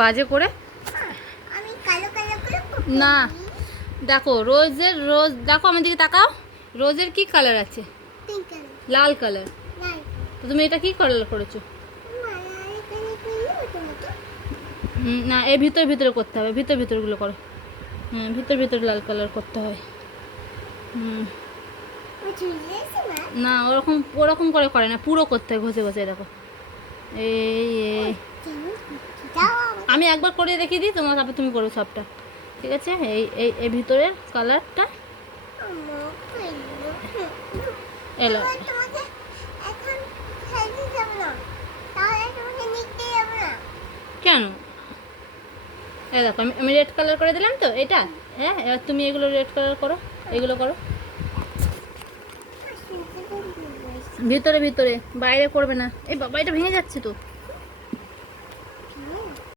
বাজে করে না। দেখো রোজ দেখো আমার দিকে তাকাও। রোজের কি কালার আছে? লাল কালার। তো তুমি এটা কি কালার করেছো? না, এর ভিতরে করতে হবে, ভিতরগুলো করো। ভিতরে লাল কালার করতে হয়। না, ওরকম করে না, পুরো করতে হয় ঘষে ঘষে। দেখো এই আমি একবার করে দেখিয়ে দিই তোমার, তারপর তুমি করো সবটা, ঠিক আছে? এই ভিতরের কালারটা এলো। কেন? দেখো আমি রেড কালার করে দিলাম তো এটা। হ্যাঁ, এবার তুমি এগুলো রেড কালার করো, এগুলো করো ভিতরে, বাইরে করবে না। এই বাবা, এটা ভেঙে যাচ্ছে তো।